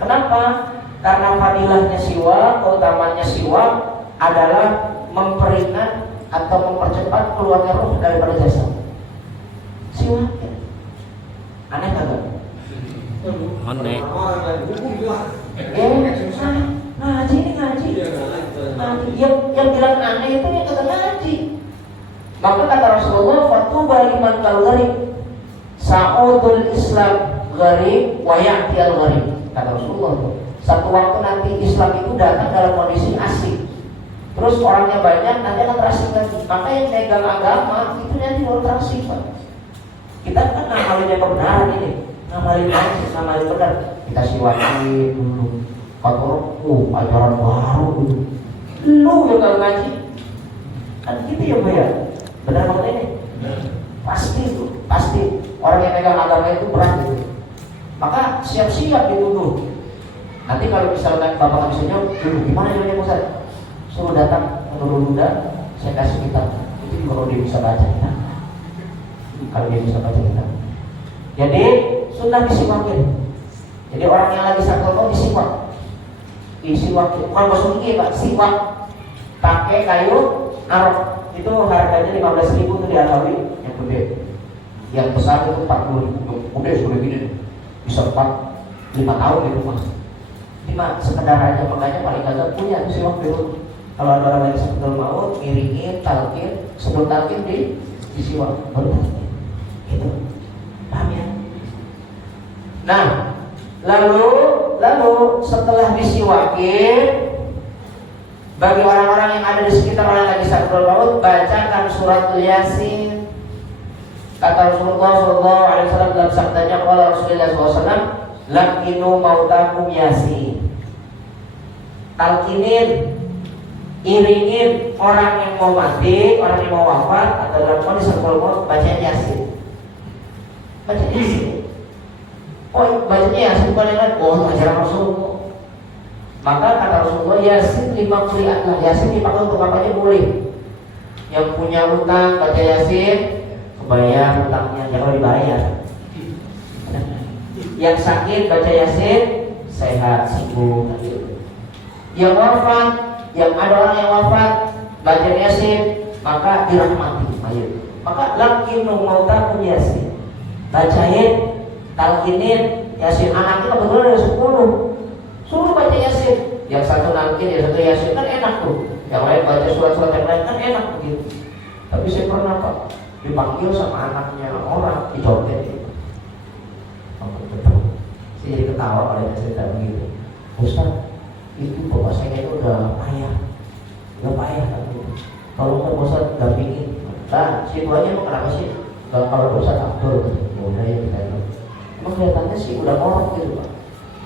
Kenapa? Karena fadilahnya siwak, keutamanya siwak adalah memperingat atau mempercepat keluarnya roh daripada jasad. Siwakin. Aneh kagak? Aneh. Ngaji ini ngaji. Yang bilang aneh itu yang kata ngaji. Maka kata Rasulullah, fatuba liman kal gharib, sa'udul Islam gharib wa ya'ti al gharib. Kata Rasulullah, satu waktu nanti Islam itu datang dalam kondisi asing. Terus orangnya banyak, nanti akan terasing lagi. Maka yang pegang agama itu nanti baru terasing, Pak. Kita kan ngamalin yang kebenaran ini, ngamalin benar. Kita siwakin dulu. Kotor, ajaran baru gitu. Lu yang gak ngaji, kan gitu ya, Bu ya. Benar banget ini. Pasti itu, pasti orang yang pegang agama itu berat gitu. Maka siap-siap dituduh. Nanti kalau misalkan bapak bisa jawab, gimana jawabnya Ustaz? Suruh datang menurut Bunda, saya kasih kitab. Itu kalau dia bisa baca kitab. Kalau dia bisa baca kitab. Jadi sunnah disiwakin. Jadi orang yang lagi sakaratul disiwak. Disiwak, bukan gosok gigi Pak, siwak. Pakai kayu arok. Itu harganya 15.000 tuh di Alawi yang gede. Yang besar itu 40.000. Udah sudah gini, bisa 4-5 tahun di rumah. Ini mah sekedar aja, makanya paling kagak punya tuh siwak di rumah. Kalau ada orang lagi sakaratul maut, ngiringin, talqin, sebelum talqin di siwak, baru talqin. Gitu. Paham ya? Nah, lalu setelah disiwakin, bagi orang-orang yang ada di sekitar orang yang lagi sakaratul maut, bacakan surat Yasin. Kata Rasulullah SAW dalam sabdanya, qala Rasulullah SAW, lakinu mautakum Yasin. Talqinin, iringin orang yang mau mati, orang yang mau wafat atau dalam kondisi sakaratul maut, baca Yasin. Baca Yasin. Oh, bacanya Yasin bukan yang lain. Oh, ajaran Rasulullah. Maka kata Rasulullah, Yasin 5 qiraat. Yasin dipakai untuk apa aja boleh. Yang punya utang baca Yasin, kebayar utangnya, jangan dibayar. Yang sakit baca Yasin, sehat, sembuh. Yang wafat, yang ada orang yang wafat, baca Yasin, maka dirahmati. Maka lakinu mautakum Yasin. Bacain, talqinin Yasin. Anaknya kebetulan ada 10, suruh baca Yasin. Yang satu talqin, yang satu Yasin, kan enak tuh. Yang lain baca surat-surat yang lain, kan enak begitu. Tapi saya pernah Pak dipanggil sama anaknya orang, dicontek gitu. Saya jadi ketawa kalau dia cerita begitu. Ustaz, itu bapak saya itu udah payah kan gitu. Kalau nggak Ustaz dampingin. Nah, situasinya emang kenapa sih? Kalau Ustaz Abdul, udah ya kita itu. Emang kelihatannya sih udah ngorok gitu Pak.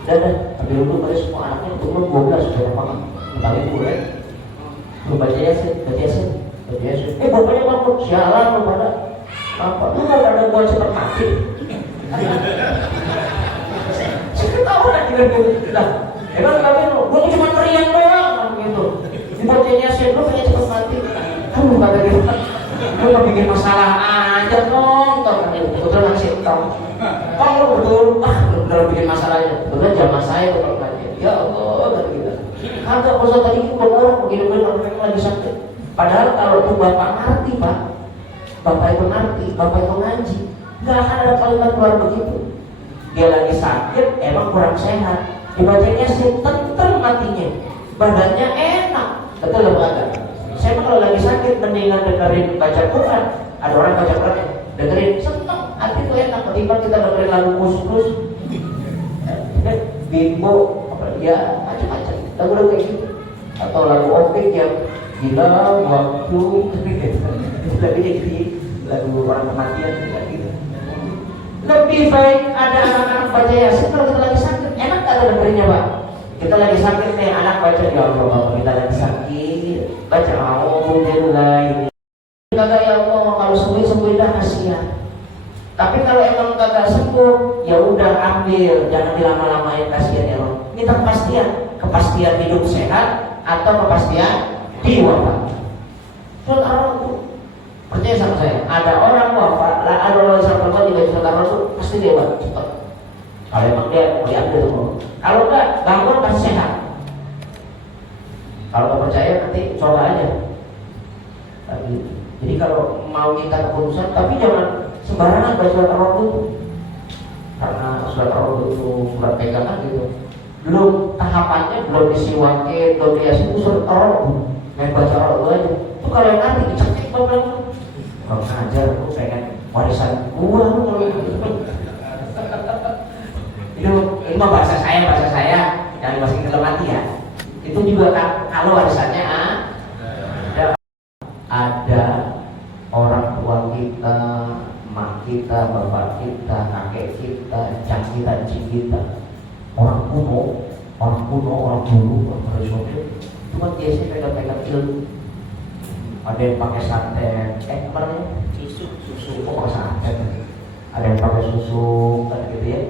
Udah, ambil dulu pada semua anaknya, kebetulan 12 sudah banget. Kalian boleh. Lu baca Yasin. Bapaknya bangun, sialan lu pada. Apa? Lu gak ada buat cepat mati. Saya ketawa lagi gitu. Lah, emang kalian lu cuma teriak doang gitu. Dibaca Yasin, lu pengen cepat mati. Kamu kata gitu. Lu gak bikin masalah aja dong. Betul ngasih tahu. Kalau betul, betul bikin masalahnya. Betul jamaah saya betul kajian. Ya Allah, gitu. Kagak usah tadi itu orang begini-begini orang lagi sakit. Padahal kalau itu bapak ngerti Pak, bapak itu ngerti, bapak itu ngaji, nggak akan ada kalimat keluar begitu. Dia lagi sakit, emang kurang sehat. Dibacanya sih tentu matinya, badannya enak, betul loh Pak. Saya kalau lagi sakit mendingan dengerin baca Quran. Ada orang baca Quran ya, dengerin seneng. hati tuh enak ketimbang kita dengerin lagu kus-kus, bimbo, apa ya macam-macam lagu-lagu kayak gitu, atau lagu opik yang gila waktu tapi jadi lagu orang kematian gitu. Lebih baik ada anak-anak baca Yasin kalau kita lagi sakit, enak gak ada dengerinnya Pak? Kita lagi sakit nih, anak baca ya Allah Bapak kita lagi sakit, baca Alhamdulillah ini. Kagak ya Allah kalau sembuh dah kasihan. Tapi kalau emang kagak sembuh, ya udah ambil, jangan dilama-lamain kasihan ya Allah. Minta kepastian hidup sehat atau kepastian di wafat. Surat Ar-Rahman itu percaya sama saya, ada orang wafat, ada orang sama juga surat Ar-Rahman itu pasti dia wafat cepat. Kalau emang dia mau diambil semua. Kalau enggak, bangun pasti sehat. Kalau nggak percaya nanti coba aja. Jadi kalau mau minta keputusan, tapi jangan sembarangan baca surat Ar-Rahman itu, karena surat Ar-Rahman itu surat pegangan gitu. Belum tahapannya, belum disiwakin, belum diasin itu surat Ar-Rahman. Main baca Ar-Rahman aja. Itu kalau yang nanti dicekik bapak, kalau ngajar aku pengen warisan gua lu kalau gitu. Ini mah bahasa saya, jangan bahasa kita mati ya. Itu juga kan kalau warisannya ada orang tua kita, mak kita, bapak kita, kakek kita, cang kita, cing kita, orang kuno, orang dulu, orang tradisional, itu kan biasanya pegang-pegang ilmu. Ada yang pakai santet, apa namanya? Susu, kok pakai santet? Ada yang pakai susu, kan gitu ya.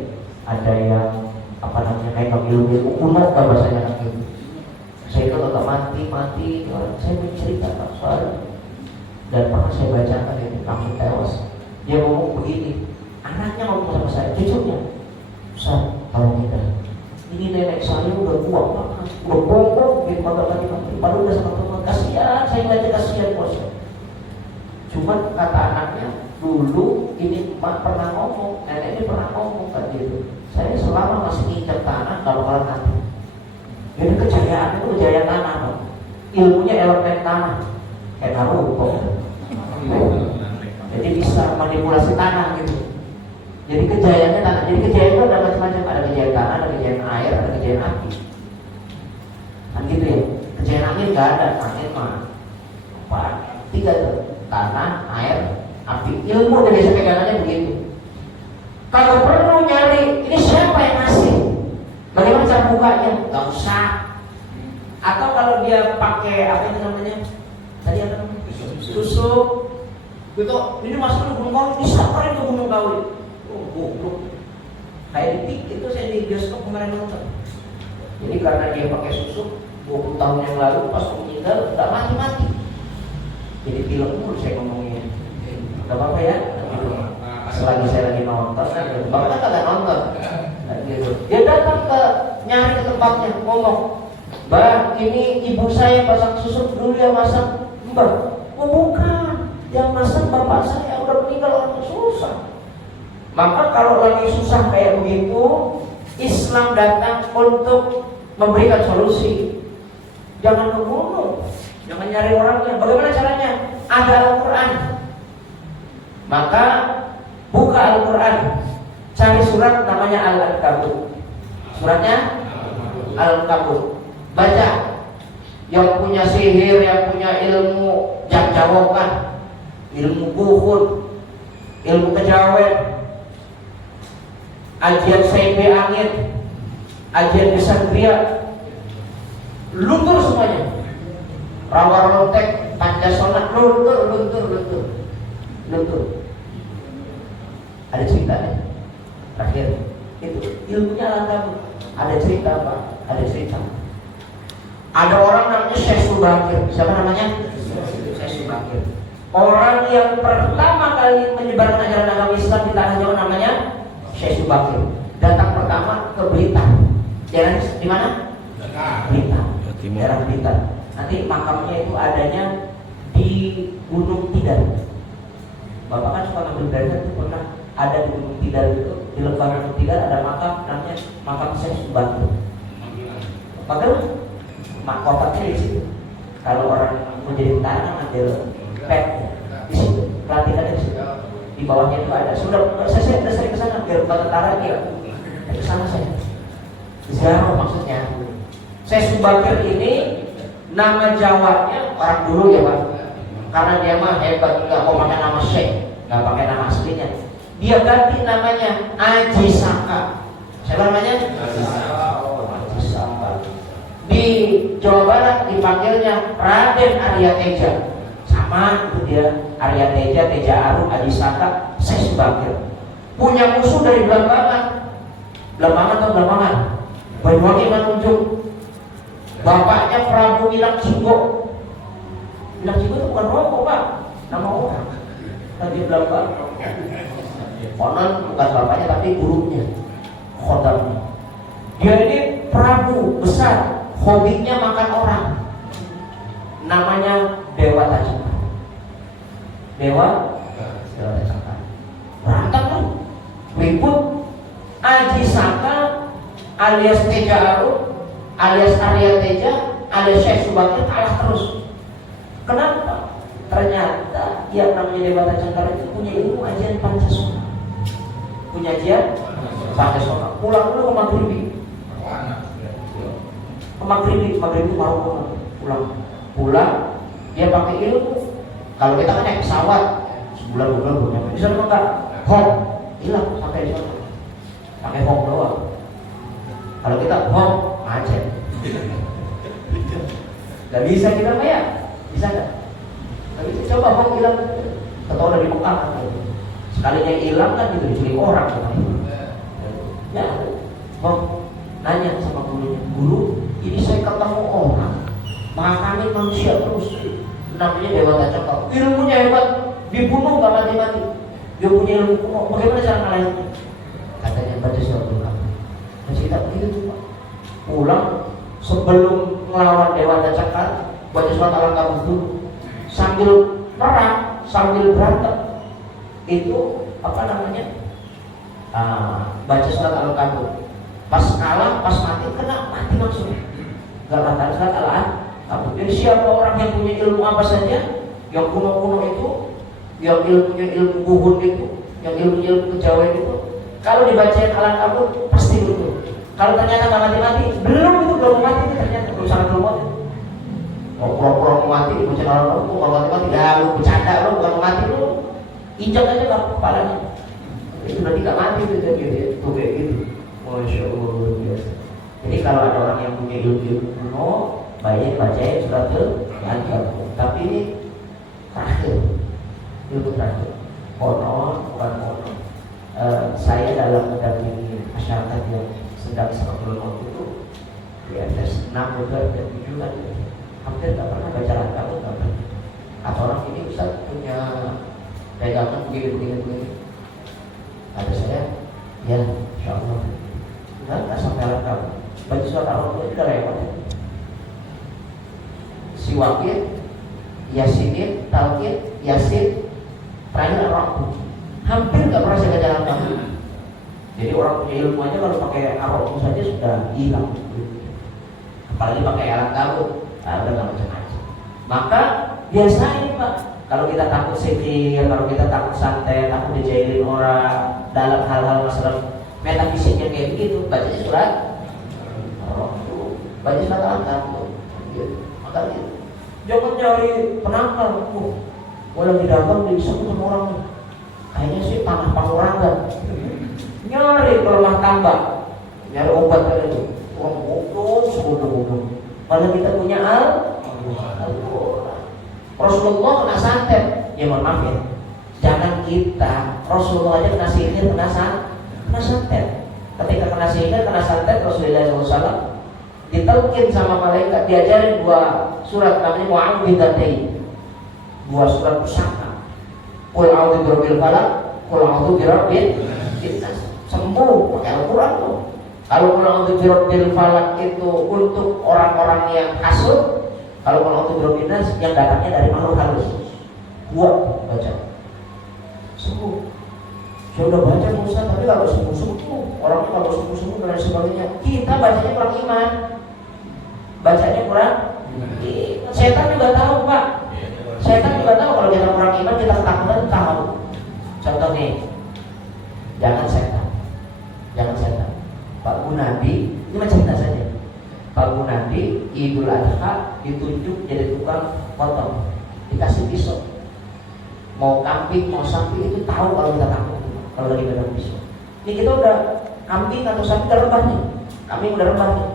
Ada yang apa namanya pegang ilmu kuno, kan bahasanya kan gitu. Saya itu agak mati, saya bercerita soal dan pernah saya bacakan itu langsung tewas. Dia ngomong begini, anaknya ngomong sama saya, cucunya, Ustaz, tolong kita. Ini nenek saya udah tua banget, udah bongkok, gitu mati, padahal udah sama teman, kasihan, saya baca kasihan bos. Cuman kata anaknya, dulu ini emak pernah ngomong, nenek ini pernah ngomong kan gitu. Saya selama masih nginjak tanah, kalau nanti. Jadi kejayaan itu kejayaan tanah, Pak. Ilmunya elemen tanah, kayak Naruto. Jadi bisa manipulasi tanah gitu. Jadi kejayaannya tanah. Jadi kejayaan itu ada macam-macam, ada kejayaan tanah, ada kejayaan air, ada kejayaan api. Kan gitu ya. Kejayaan angin nggak ada, angin mah apa? Tiga tuh, tanah, air, api. Ilmu dari biasa pegangannya begitu. Kalau perlu nyari, ini siapa yang ngasih? Bagaimana cara bukanya? Gak usah. Atau kalau dia pakai apa itu namanya? Tadi apa namanya? Susu. Gitu. Ini masuk ke Gunung Kawi, disamperin ke Gunung Kawi. Oh, goblok. Kayak di itu saya di bioskop kemarin nonton. Jadi karena dia pakai susu 20 tahun yang lalu pas meninggal udah mati. Jadi film dulu saya ngomongnya. Gak apa-apa ya. Selagi saya lagi nonton kan, bapak kan gak nonton. Gitu. Dia datang ke nyari ke tempatnya, ngomong, Mbak, ini ibu saya pasang susu dulu yang masak. Mbak, oh bukan, yang masak bapak saya udah meninggal orang susah. Maka kalau lagi susah kayak begitu, Islam datang untuk memberikan solusi. Jangan membunuh, jangan nyari orangnya. Bagaimana caranya? Ada Al-Quran. Maka buka Al-Quran. Cari surat namanya Al-Ankabut. Suratnya Al-Ankabut. Baca. Yang punya sihir, yang punya ilmu jangjawokan, ilmu buhun, ilmu kejawen, ajian saibe angin, ajian kesatria, luntur semuanya. Rawa rontek, pancasona, luntur. Ada ceritanya. Terakhir itu ilmunya Al-Ankabut. Ada cerita apa? Ada cerita. Ada orang namanya Syekh Subakir. Siapa namanya? Syekh Subakir. Orang yang pertama kali menyebarkan ajaran agama Islam di tanah Jawa namanya Syekh Subakir. Datang pertama ke Blitar. Daerah di mana? Blitar. Daerah Blitar. Nanti makamnya itu adanya di Gunung Tidar. Bapak kan suka ngambil belajar itu pernah ada di Gunung Tidar itu, di lembah Gunung Tidar ada makam namanya makam Syekh Subakir. Maka wafatnya di situ. Kalau orang mau jadi tentara ngambil pet di situ, pelatihannya di situ. di bawahnya itu ada. Saya udah sering ke sana biar bukan tentara dia. Ke sana saya. Ziarah maksudnya. Saya Subakir ini nama Jawanya orang dulu ya Pak. Karena dia mah hebat, nggak mau pakai nama Syekh, nggak pakai nama aslinya. Dia ganti namanya Aji Saka. Siapa namanya? Aji Saka. Di Jawa Barat dipanggilnya Raden Arya Teja. Sama itu dia, Arya Teja, Teja Arum, Aji Saka, saya Subakir. Punya musuh dari Belambangan. Belambangan atau Belambangan? Banyuwangi Manunjuk. Bapaknya Prabu Milang Cinggo. Milang Cinggo itu bukan rokok Pak, nama orang. Tadi Belambangan. Konon bukan bapaknya tapi gurunya, khodamnya. Dia ini Prabu besar, hobinya makan orang. Namanya Dewa Tajika. Dewa Tajika. Berantem kan, ribut. Aji Saka alias Teja Arum, alias Arya Teja, alias Syekh Subakir kalah terus. Kenapa? Ternyata yang namanya Dewa Tajika itu punya ilmu ajian Pancasila. Punya ajian Pancasila. Pulang dulu ke Maghribi. Ke Maghribi baru pulang. Dia pakai ilmu. Kalau kita kan naik pesawat sebulan belum nyampe. Bisa enggak? Hop, hilang sampai di sana. Pakai hop doang. Kalau kita hop macet. Gak bisa kita ya? Bisa nggak? Gak bisa. Coba hop hilang. Atau udah di Mekah kan? Sekalinya hilang kan gitu diculik orang. Ya, hop nanya sama gurunya. Guru, ini saya ketemu orang. Makanya manusia terus. Namanya Dewa Tajika. Ilmunya hebat, dibunuh gak mati-mati. Dia punya ilmu kuno. Bagaimana cara ngalahinnya? Katanya baca surat Al-Kahfi. Cerita begitu tuh Pak. Pulang sebelum melawan Dewa Tajika, baca surat Al-Kahfi dulu. Sambil perang, sambil berantem, itu apa namanya? Baca surat Al-Kahfi. Pas kalah, pas mati langsung. Gak kata surat Al-Kahfi. Jadi siapa orang yang punya ilmu apa saja, yang kuno-kuno itu, yang ilmunya ilmu buhun itu, yang ilmu kejawen itu, kalau dibacain Al-Kahfi pasti betul. Kalau ternyata nggak mati-mati, belum mati itu ternyata belum sangat belum mati. Kalau pura-pura mau mati dibacain Al-Kahfi, kalau mati-mati, ya lu bercanda lu bukan mati lu, injak aja nggak kepalanya. Itu berarti nggak mati itu gitu, kayak gitu. Masya Allah biasa. Jadi kalau ada orang yang punya ilmu kuno, bacain surat Al-Kahfi. Tapi ini terakhir, ilmu terakhir. Konon, bukan konon. Saya dalam mendampingi masyarakat yang sedang sebelum waktu itu di atas 6 dan 7 kan, hampir tak pernah baca Al-Kahfi, tak pernah. Atau orang ini Ustaz punya pegangan begini. Ada saya, ya, insya Allah. Nggak sampai Al-Kahfi. Baca surat Al-Kahfi itu udah lewat. Siwakir, Yasinin, Talqin, Yasin, terakhir Ar-Rahman. Hampir nggak pernah saya baca Al-Kahfi. Jadi orang punya ilmu aja kalau pakai Ar-Rahman saja sudah hilang. Apalagi pakai Al-Kahfi, udah nggak macam-macam. Maka biasain Pak, kalau kita takut sihir, kalau kita takut santet, takut dijailin orang dalam hal-hal masalah metafisiknya kayak begitu, bacanya surat Ar-Rahman, baca surat Al-Kahfi. Makanya jangan cari penangkal. Gue lagi dagang disebut sama orang nih. Kayaknya sih tanah Panguragan. Nyari ke rumah tambah, nyari obat kan itu. Orang bodoh, sebodoh-bodoh. Padahal kita punya Al-Quran. Rasulullah kena santet. Ya mohon maaf ya. Jangan kita, Rasulullah aja kena sihir, kena santet. Ketika kena sihir, kena santet, Rasulullah SAW ditelkin sama malaikat, diajarin 2 surat namanya Mu'awwidhatain. 2 surat pusaka. Qul a'udzu birabbil falaq, qul a'udzu birabbil nas. Sembuh pakai Al-Qur'an tuh. Kalau qul a'udzu birabbil falaq itu untuk orang-orang yang hasud, kalau qul a'udzu birabbin nas yang datangnya dari makhluk halus. Kuat baca. Sembuh. Saya udah baca Ustaz, tapi kalau sembuh-sembuh, orangnya kalau sembuh-sembuh dan sebagainya, kita bacanya kurang iman. Bacanya kurang. Setan juga tahu Pak. Setan juga tahu kalau kita kurang iman, kita ketakutan tahu. Contoh nih, jangan setan. Pak Gunadi, ini macam cerita saja. Pak Gunadi Idul Adha ditunjuk jadi tukang potong, dikasih pisau. Mau kambing, mau sapi itu tahu kalau kita takut kalau lagi pegang pisau. Ini kita udah kambing atau sapi udah rebah nih, kambing udah rebah nih.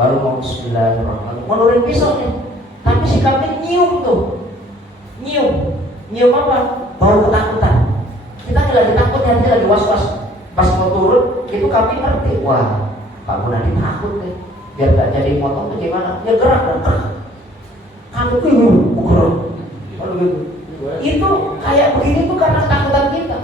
Baru mau Bismillahirrahmanirrahim, mau nurunin pisaunya, tapi si kambing nyium tuh, nyium apa? Bau ketakutan. Kita lagi takut, hati lagi was-was. Pas mau turun, itu kambing ngerti, wah Pak Gunadi takut nih, biar gak jadi potong tuh gimana? Ya gerak dan gerak. Kambing gerak. Itu kayak begini tuh karena ketakutan kita.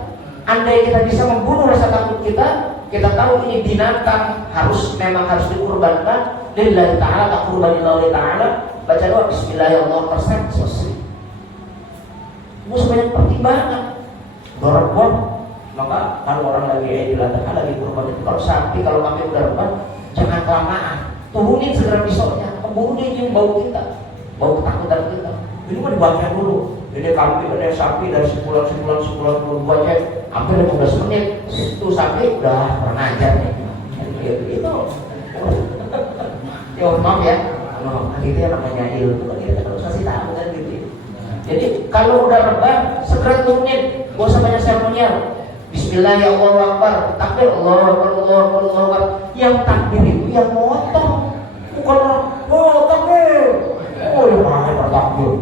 Andai kita bisa membunuh rasa takut kita, kita tahu ini binatang memang harus dikurbankan. Lillahi ta'ala, tak kurban lillahi ta'ala. Baca doa Bismillahirrahmanirrahim, selesai. Itu sebanyak pertimbangan. Dorong, maka kalau orang lagi Idul Adha lagi kurban itu, kalau sapi, kalau kambing udah rebah, jangan kelamaan. Turunin segera pisaunya, kemudian yang bau kita, bau ketakutan kita. Ini mah dibaca dulu. Ini kambing, ada sapi dari sebulan baca hampir 15 menit. Itu sapi udah pernah ajar nih. Itu. Ya maaf ya. Itu yang namanya ilmu. Kita harus kasih tahu kan gitu. Jadi kalau udah rebah segera turunin. Gak usah banyak seremonial. Bismillahirrahmanirrahim. Takbir Allahu Akbar, Allahu Akbar, Allahu Akbar. Yang takbir itu yang motong. Bukan orang, oh takbir. Oh ya mana takbir.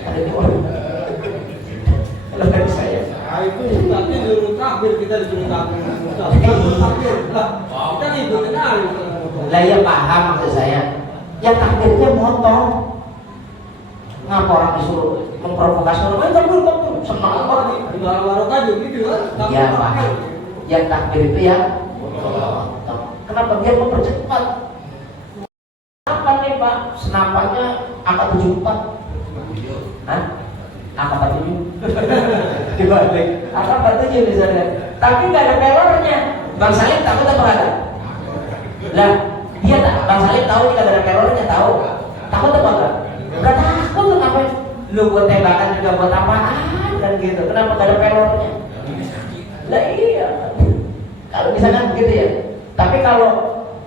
Ada di orang. Kalau dari saya. Nah itu nanti disuruh takbir, kita disuruh takbir. Takbir. Kita ngikutin aja. Lah ya paham maksud saya. Yang takbirnya motong. Ngapa orang disuruh memprovokasi orang? Takbir, senang banget. Di warung kan gitu kan. Ya paham. Yang takbir itu ya motong. Kenapa dia mempercepat? Apa nih Pak? Senapannya angka 74. Hah? Angka 47. Dibalik. Angka 47 misalnya. Tapi nggak ada pelornya. Bang Salim takut apa enggak? Lah, dia tak. Bang Salim tahu kita ada pelornya, tahu. Takut apa enggak? Enggak takut tuh ngapain? Lu buat tembakan juga buat apaan dan gitu. Kenapa nggak ada pelornya? Lah iya. Kalau misalkan begitu ya. Tapi kalau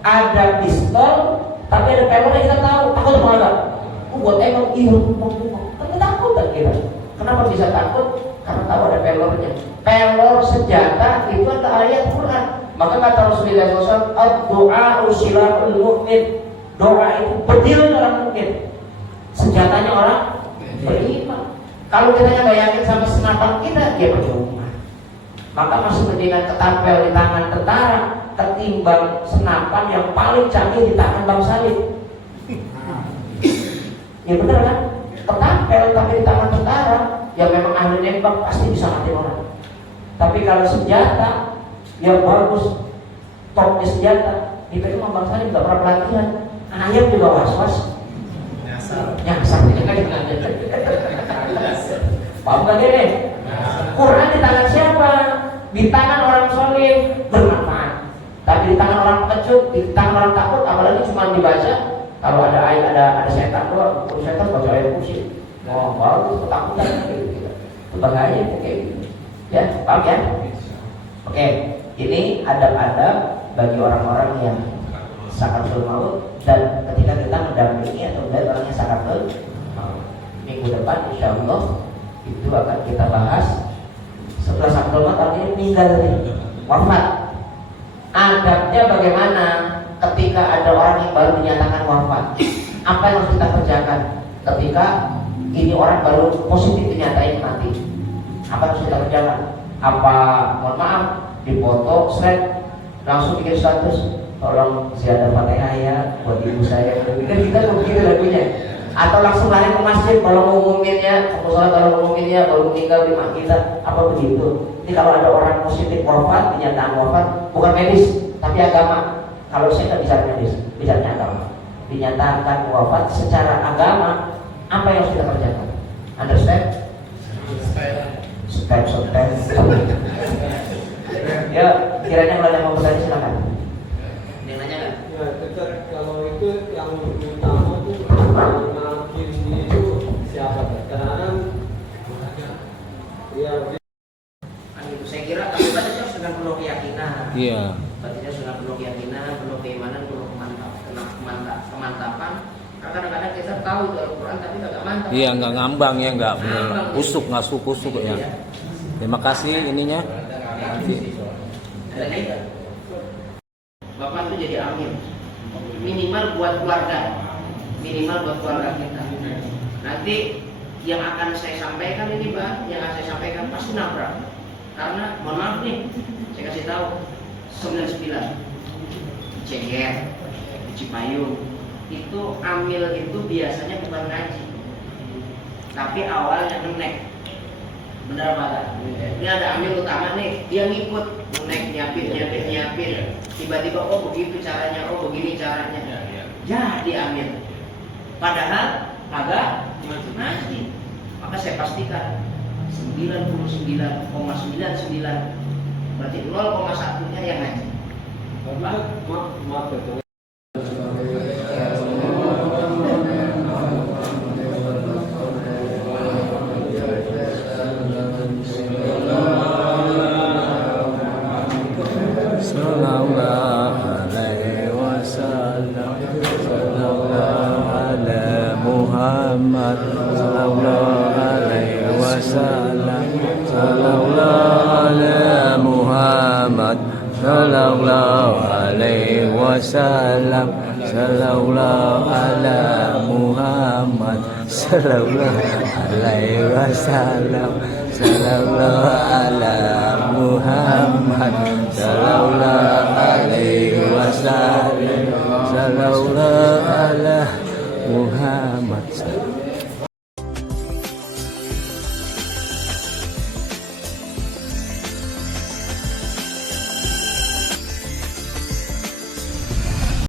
ada pistol tapi ada pelornya kita tahu. Takut apa enggak? Buat tembak, iya, kan ketakutan kita. Kenapa bisa takut? Karena tahu ada pelornya. Pelor senjata itu ada ayat Quran. Maka kata Rasulullah SAW, "Ad-du'a usilahul mu'min." Doa itu bedilnya orang mukmin. Senjatanya orang beriman. Kalau kita bayangin sama senapan kita, dia percuma. Maka masih mendingan ketapel di tangan tentara ketimbang senapan yang paling canggih di tangan Bang Salim. Ya bener kan? Ketapel tapi di tangan tentara yang memang ahli nembak pasti bisa mati orang. Tapi kalau senjata yang bagus, topnya senjata, itu memang Bang Salim nggak pernah pelatihan. Ayam juga was-was. Nyasar. Paham gak deh? Quran di tangan siapa? Di tangan orang soleh bermanfaat. Tapi di tangan orang kecut, di tangan orang takut, apalagi cuma dibaca. Kalau ada ayat, ada setan doang, setan baca ayat kursi. Oh, baru ketakutan gitu. Itu bahaya kayak gitu. Ya, paham ya? Oke, ini adab-adab bagi orang-orang yang sakaratul maut dan ketika kita mendampingi atau melihat orang yang sakaratul maut. Minggu depan insyaallah itu akan kita bahas setelah sakaratul maut artinya meninggal nih, wafat. Adabnya bagaimana ketika ada orang yang baru dinyatakan wafat? Apa yang harus kita kerjakan ketika ini orang baru positif dinyatain mati? Apa yang harus kita kerjakan? Apa mohon maaf dipoto, shred, langsung bikin status, tolong ziarah Fatihah ya buat ibu saya. Kan kita begitu lagunya. Atau langsung lari ke masjid kalau ngumuminnya, kalau ngumuminnya baru meninggal di mak kita, apa begitu? Ini kalau ada orang positif wafat, dinyatakan wafat, bukan medis tapi agama. Kalau saya nggak bicara medis, bicaranya agama. Dinyatakan wafat secara agama, apa yang harus kita kerjakan? Understand? Step. Ya, kiranya kalau ada yang mau bertanya silakan. Yang nanya nggak? Ya, tetap kalau itu yang utama tuh mengakhiri itu siapa? Karena ya Batinnya sudah penuh keyakinan, penuh keimanan, penuh kemantapan. Karena kadang-kadang kita tahu itu Al-Quran tapi nggak mantap. Iya, nggak ngambang ya, nggak Ngambang, kusuk, ngasuh kusuk ya. Iya. Terima kasih ininya. Jadi Bapak tuh jadi amir minimal buat keluarga kita. Nanti yang akan saya sampaikan ini Pak, yang akan saya sampaikan pasti nabrak. Karena mohon maaf nih, saya kasih tahu 99 Ceger, Cipayung itu amil itu biasanya bukan ngaji, tapi awalnya ngenek. Benar Pak? Ini ada amil utama nih, dia ngikut ngenek, nyiapin. Tiba-tiba oh begitu caranya, oh begini caranya. Jadi amil. Padahal agak ngaji. Maka saya pastikan 99,99 berarti 0,1-nya yang ngaji. Maaf ya. Sallallahu alaihi wasallam. Sallallahu ala Muhammad. Sallallahu alaihi wasallam. Sallallahu ala Muhammad. Sallallahu alaihi wasallam. Sallallahu ala Muhammad. Sallallahu alaihi wasallam. Sallallahu ala Muhammad. Sallallahu alaihi wasallam. Sallallahu ala Muhammad.